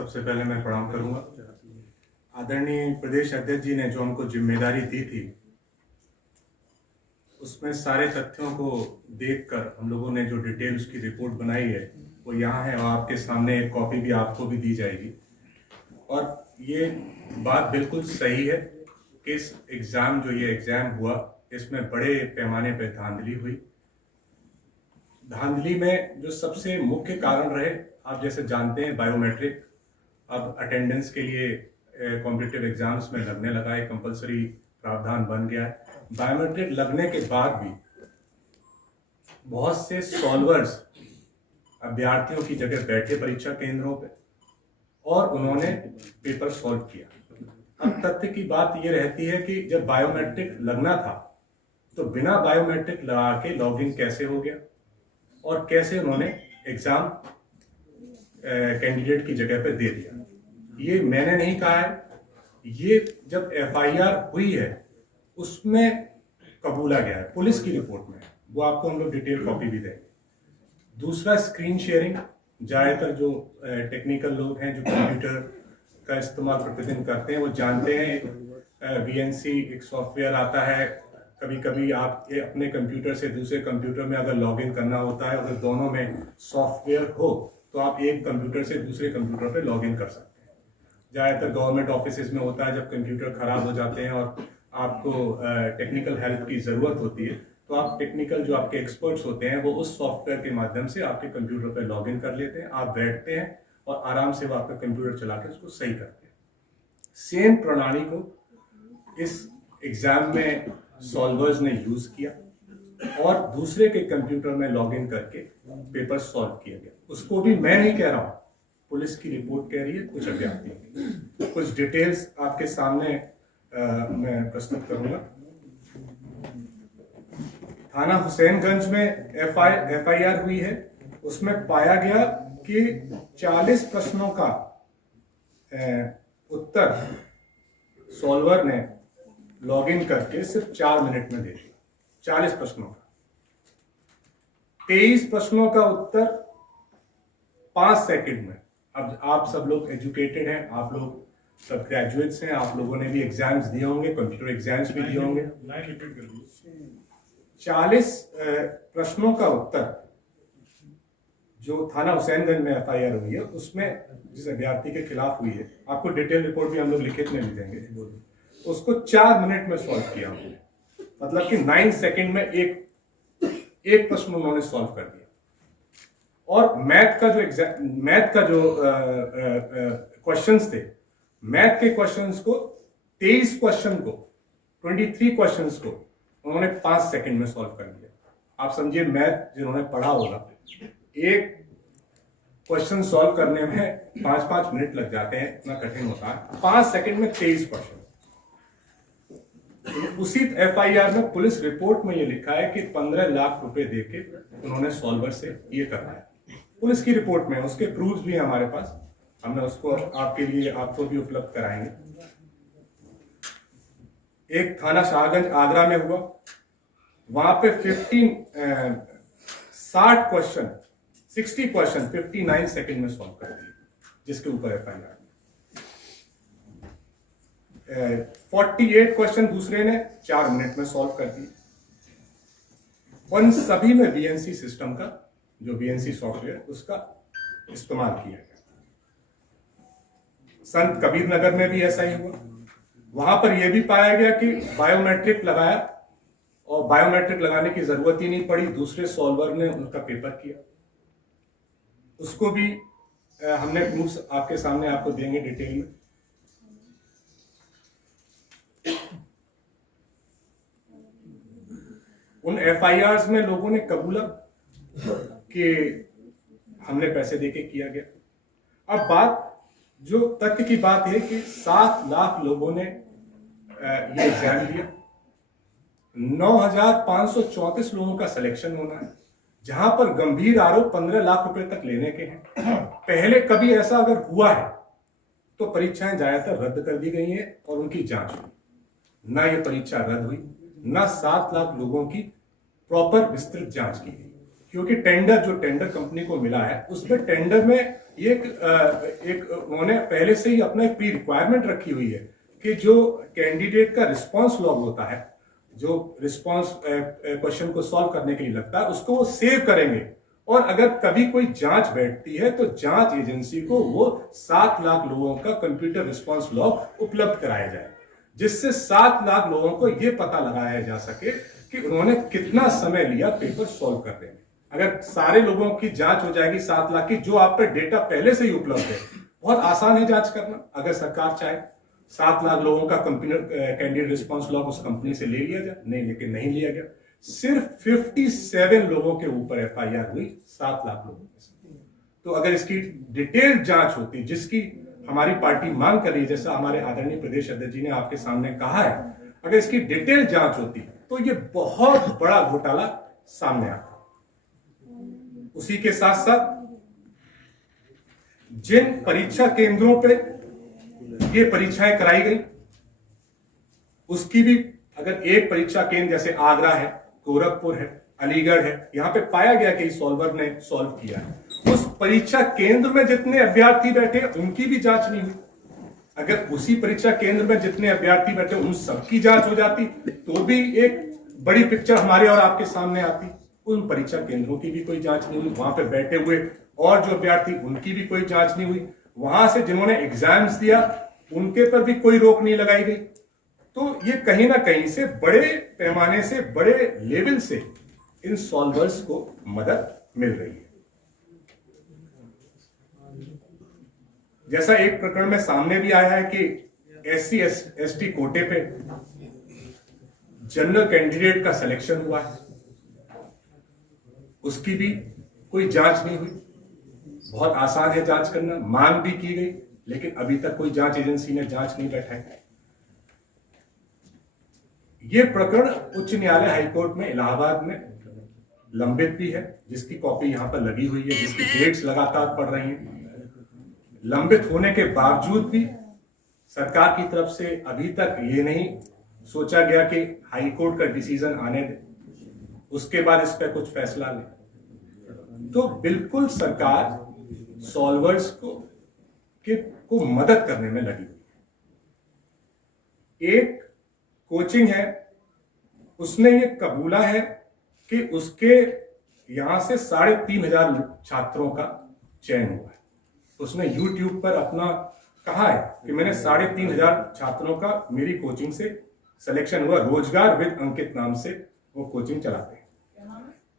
सबसे पहले मैं प्रणाम करूंगा। आदरणीय प्रदेश अध्यक्ष जी ने जो हमको जिम्मेदारी दी थी, उसमें सारे तथ्यों को देखकर हम लोगों ने जो डिटेल उसकी रिपोर्ट बनाई है वो यहाँ है, और आपके सामने एक कॉपी भी आपको भी दी जाएगी। और ये बात बिल्कुल सही है कि इस एग्ज़ाम जो ये एग्ज़ाम हुआ, इसमें बड़े पैमाने पर धांधली हुई। धांधली में जो सबसे मुख्य कारण रहे, आप जैसे जानते हैं, बायोमेट्रिक अब अटेंडेंस के लिए कॉम्पिटिटिव एग्जाम्स में लगने लगा है, कंपलसरी प्रावधान बन गया है। बायोमेट्रिक लगने के बाद भी बहुत से सॉल्वर्स अभ्यर्थियों की जगह बैठे परीक्षा केंद्रों पे और उन्होंने पेपर सॉल्व किया। अब तथ्य की बात ये रहती है कि जब बायोमेट्रिक लगना था तो बिना बायोमेट्रिक लगा के लॉगिन कैसे हो गया और कैसे उन्होंने एग्जाम कैंडिडेट की जगह पे दे दिया। ये मैंने नहीं कहा है, ये जब एफआईआर हुई है उसमें कबूला गया है, पुलिस की रिपोर्ट में, वो आपको हम लोग डिटेल कॉपी भी देंगे। दूसरा, स्क्रीन शेयरिंग। ज़्यादातर जो टेक्निकल लोग हैं जो कंप्यूटर का इस्तेमाल प्रतिदिन करते हैं वो जानते हैं, वीएनसी एक सॉफ्टवेयर आता है। कभी कभी आप अपने कंप्यूटर से दूसरे कंप्यूटर में अगर लॉगिन करना होता है, अगर दोनों में सॉफ्टवेयर हो तो आप एक कंप्यूटर से दूसरे कंप्यूटर पे लॉगिन कर सकते हैं। ज़्यादातर गवर्नमेंट ऑफिसेज में होता है, जब कंप्यूटर खराब हो जाते हैं और आपको टेक्निकल हेल्प की ज़रूरत होती है तो आप टेक्निकल जो आपके एक्सपर्ट्स होते हैं वो उस सॉफ्टवेयर के माध्यम से आपके कंप्यूटर पर लॉगिन कर लेते हैं। आप बैठते हैं और आराम से वो आपका कंप्यूटर चला के उसको सही करते हैं। सेम प्रणाली को इस एग्जाम में सॉल्वर्स ने यूज किया और दूसरे के कंप्यूटर में लॉगिन करके पेपर सॉल्व किया गया। उसको भी मैं नहीं कह रहा हूं, पुलिस की रिपोर्ट कह रही है, कुछ अभ्यर्थियों की। कुछ डिटेल्स आपके सामने मैं प्रस्तुत करूंगा। थाना हुसैनगंज में एफआईआर हुई है। उसमें पाया गया कि 40 प्रश्नों का उत्तर सॉल्वर ने लॉगिन करके सिर्फ 4 मिनट में दे दिया। 40 प्रश्नों का, 23 प्रश्नों का उत्तर 5 सेकंड में। अब आप सब लोग एजुकेटेड हैं, आप लोग सब ग्रेजुएट्स हैं, आप लोगों ने भी एग्जाम्स दिए होंगे, कंप्यूटर एग्जाम्स भी दिए होंगे। 40 प्रश्नों का उत्तर जो थाना हुसैनगंज में एफआईआर हुई है उसमें जिस अभ्यर्थी के खिलाफ हुई है, आपको डिटेल रिपोर्ट भी हम लोग लिखित में भी देंगे, उसको 4 मिनट में सॉल्व किया हमने। मतलब कि 9 सेकंड में एक प्रश्न उन्होंने सॉल्व कर दिया। और मैथ का जो क्वेश्चंस थे, मैथ के क्वेश्चंस को 23 क्वेश्चन को 23 क्वेश्चंस को उन्होंने 5 सेकंड में सॉल्व कर दिया। आप समझिए, मैथ जिन्होंने पढ़ा होगा, एक क्वेश्चन सॉल्व करने में 5-5 मिनट लग जाते हैं, इतना कठिन होता है। 5 सेकंड में 23 क्वेश्चन। उसी एफआईआर में पुलिस रिपोर्ट में ये लिखा है कि 15 लाख रुपए देके उन्होंने सॉल्वर से ये करवाया। पुलिस की रिपोर्ट में उसके प्रूफ्स भी है हमारे पास, हमने उसको आपके लिए आपको भी उपलब्ध कराएंगे। एक थाना शाहगंज आगरा में हुआ, वहां पे 60 क्वेश्चन 59 सेकंड में सॉल्व कर दिए, जिसके ऊपर एफआईआर। 48 क्वेश्चन दूसरे ने 4 मिनट में सॉल्व कर दिए। उन सभी में बीएनसी सिस्टम का, जो बीएनसी सॉफ्टवेयर, उसका इस्तेमाल किया गया। संत कबीर नगर में भी ऐसा ही हुआ। वहां पर यह भी पाया गया कि बायोमेट्रिक लगाया और बायोमेट्रिक लगाने की जरूरत ही नहीं पड़ी, दूसरे सॉल्वर ने उनका पेपर किया। उसको भी हमने प्रूफ्स आपके सामने आपको देंगे डिटेल में। उन एफआईआर्स में लोगों ने कबूला कि हमने पैसे देके किया गया। अब बात, जो तथ्य की बात है कि 7 लाख लोगों ने ये एग्जाम दिया, 9,534 लोगों का सिलेक्शन होना है, जहां पर गंभीर आरोप 15 लाख रुपए तक लेने के हैं। पहले कभी ऐसा अगर हुआ है तो परीक्षाएं ज्यादातर रद्द कर दी गई हैं और उनकी जांच हुई। ना ये परीक्षा रद्द हुई, ना 7 लाख लोगों की प्रॉपर विस्तृत जांच की गई। क्योंकि जो टेंडर कंपनी को मिला है उसमें टेंडर में एक उन्होंने पहले से ही अपना एक प्री रिक्वायरमेंट रखी हुई है कि जो कैंडिडेट का रिस्पांस लॉग होता है, जो रिस्पांस क्वेश्चन को सॉल्व करने के लिए लगता है, उसको वो सेव करेंगे और अगर कभी कोई जांच बैठती है तो जांच एजेंसी को वो 7 लाख लोगों का कंप्यूटर रिस्पांस लॉग उपलब्ध कराया जाए, जिससे 7 लाख लोगों को ये पता लगाया जा सके कि उन्होंने कितना समय लिया पेपर सॉल्व करने में। अगर सारे लोगों की जांच हो जाएगी 7 लाख की, जो आप पे डेटा पहले से ही उपलब्ध है, बहुत आसान है जांच करना। अगर सरकार चाहे 7 लाख लोगों का कंप्यूटर कैंडिडेट रिस्पांस लॉग उस कंपनी से ले लिया जाए, नहीं, लेकिन नहीं लिया गया। सिर्फ 57 लोगों के ऊपर एफआईआर हुई 7 लाख लोगों में। तो अगर इसकी डिटेल जांच होती, जिसकी हमारी पार्टी मांग कर रही है, जैसा हमारे आदरणीय प्रदेश अध्यक्ष जी ने आपके सामने कहा है, अगर इसकी डिटेल जांच होती तो ये बहुत बड़ा घोटाला सामने आता। उसी के साथ साथ जिन परीक्षा केंद्रों पे ये परीक्षाएं कराई गई, उसकी भी अगर एक परीक्षा केंद्र जैसे आगरा है, गोरखपुर है, अलीगढ़ है, यहां पे पाया गया कि सॉल्वर ने सॉल्व किया है, उस परीक्षा केंद्र में जितने अभ्यर्थी बैठे उनकी भी जांच नहीं हुई। अगर उसी परीक्षा केंद्र में जितने अभ्यर्थी बैठे उन सबकी जांच हो जाती तो भी एक बड़ी पिक्चर हमारे और आपके सामने आती। उन परीक्षा केंद्रों की भी कोई जांच नहीं हुई, वहां पे बैठे हुए और जो अभ्यर्थी उनकी भी कोई जांच नहीं हुई, वहां से जिन्होंने एग्जाम्स दिया उनके पर भी कोई रोक नहीं लगाई गई। तो ये कहीं ना कहीं से बड़े पैमाने से, बड़े लेवल से इन सॉल्वर्स को मदद मिल रही है। जैसा एक प्रकरण में सामने भी आया है कि SC/ST कोटे पे जनरल कैंडिडेट का सिलेक्शन हुआ है, उसकी भी कोई जांच नहीं हुई। बहुत आसान है जांच करना, मांग भी की गई, लेकिन अभी तक कोई जांच एजेंसी ने जांच नहीं बैठाई। यह प्रकरण उच्च न्यायालय हाईकोर्ट में इलाहाबाद में लंबित भी है, जिसकी कॉपी यहां पर लगी हुई है, जिसकी डेट्स लगातार पड़ रही हैं। लंबित होने के बावजूद भी सरकार की तरफ से अभी तक ये नहीं सोचा गया कि हाईकोर्ट का डिसीजन आने दे, उसके बाद इस पर कुछ फैसला ले। तो बिल्कुल सरकार सॉल्वर्स को मदद करने में लगी हुई है। एक कोचिंग है, उसने ये कबूला है कि उसके यहां से 3,500 छात्रों का चयन हुआ है। उसने YouTube पर अपना कहा है कि मैंने 3,500 छात्रों का मेरी कोचिंग से सिलेक्शन हुआ। रोजगार विद अंकित नाम से वो कोचिंग चलाते हैं।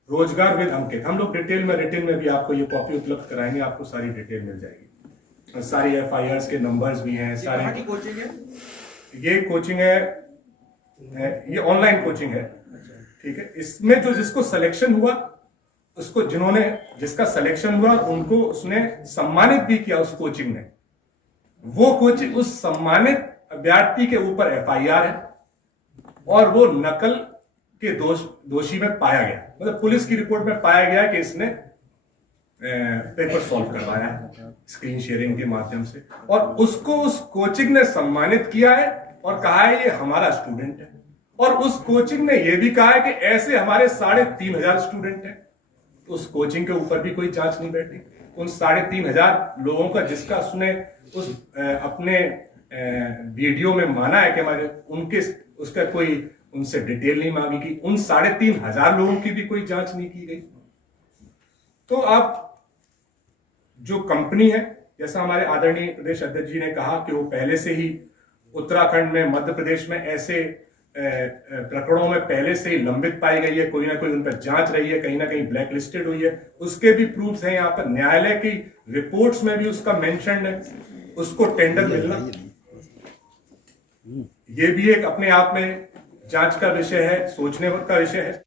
रोजगार विद अंकित, हम लोग रिटेल में भी आपको ये कॉपी उपलब्ध कराएंगे, आपको सारी डिटेल मिल जाएगी, सारी FIRs के नंबर्स भी हैं सारे। की कोचिंग है? ये कोचिंग है, ये ऑनलाइन कोचिंग है, ठीक है। इसमें जो जिसको सिलेक्शन हुआ, उसको जिसका सिलेक्शन हुआ उनको उसने सम्मानित भी किया उस कोचिंग ने। वो कोचिंग, उस सम्मानित अभ्यर्थी के ऊपर FIR है और वो नकल के दोषी में पाया गया, मतलब पुलिस की रिपोर्ट में पाया गया कि इसने पेपर सॉल्व करवाया है स्क्रीन शेयरिंग के माध्यम से, और उसको उस कोचिंग ने सम्मानित किया है और कहा है ये हमारा स्टूडेंट है। और उस कोचिंग ने यह भी कहा है कि ऐसे हमारे 3,500 स्टूडेंट हैं। तो उस कोचिंग के ऊपर भी कोई जांच नहीं बैठी। उन 3,500 लोगों का, जिसका उसने उस अपने वीडियो में माना है कि हमारे उसका कोई उनसे डिटेल नहीं मांगी गई, उन 3,500 लोगों की भी कोई जांच नहीं की गई। तो आप जो कंपनी है, जैसा हमारे आदरणीय प्रदेश अध्यक्ष जी ने कहा कि वो पहले से ही उत्तराखंड में, मध्य प्रदेश में ऐसे प्रकरणों में पहले से ही लंबित पाई गई है, कोई ना कोई उन पर जांच रही है, कहीं ना कहीं ब्लैक लिस्टेड हुई है, उसके भी प्रूफ्स हैं यहाँ पर। न्यायालय की रिपोर्ट्स में भी उसका मेंशन है। उसको टेंडर मिलना, ये भी एक अपने आप में जांच का विषय है, सोचने का विषय है।